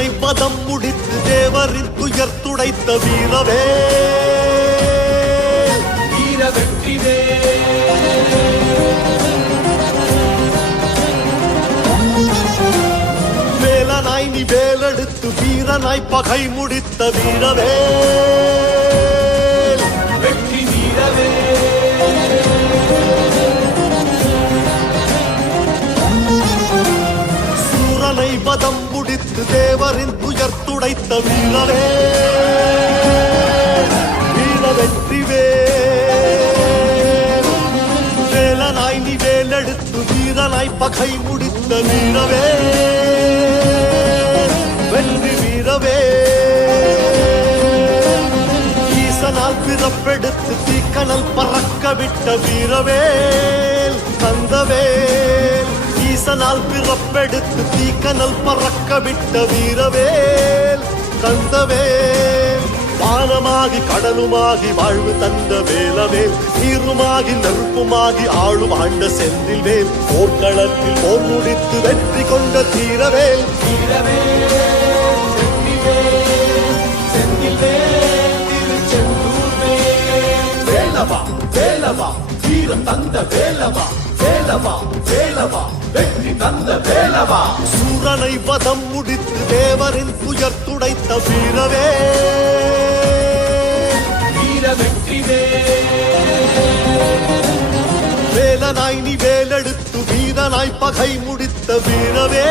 சூரனை பதம் முடித்து தேவரின் துயர் துடைத்த வீரவே வீர வெற்றிவே வேலனாய் நீ வேலெடுத்து வீரனாய் பகை முடித்த வீரவே வெற்றி வீரவே சூரனை பதம் முடித்து தேவரின் துயர் துடைத்த வீரவே வீர வெற்றிவே வேலனாய் நீ வேலெடுத்து வீரனாய் பகை முடித்த வீரவே வெற்றி வீரவே ஈசனால் பிறப்பெடுத்து தீக்கணல் பறக்க விட்ட வீரவேல் தந்தவேல் ஈசனால் பிறப்பெடுத்து தீக்கணல் பறக்க விட்ட வீரவேல் தந்தவேல் வானமாகி கடலுமாகி வாழ்வு தந்த வேலவேல் நீருமாகி நெருப்புமாகி ஆளும் ஆண்ட செந்தில் வேல் போர்க்களத்தில் போர் முடித்து வெற்றி கொண்ட தீரவேல் வேலவா வேலவா வீரம் தந்த வேலவா வேலவா வேலவா வெற்றி தந்த வேலவா சூரனை வதம் முடித்து தேவரின் துயர் துடைத்த வீரவே வீர வெற்றிவே வேலனாய் நீ வேலெடுத்து வீரனாய் பகை முடித்த வீரவே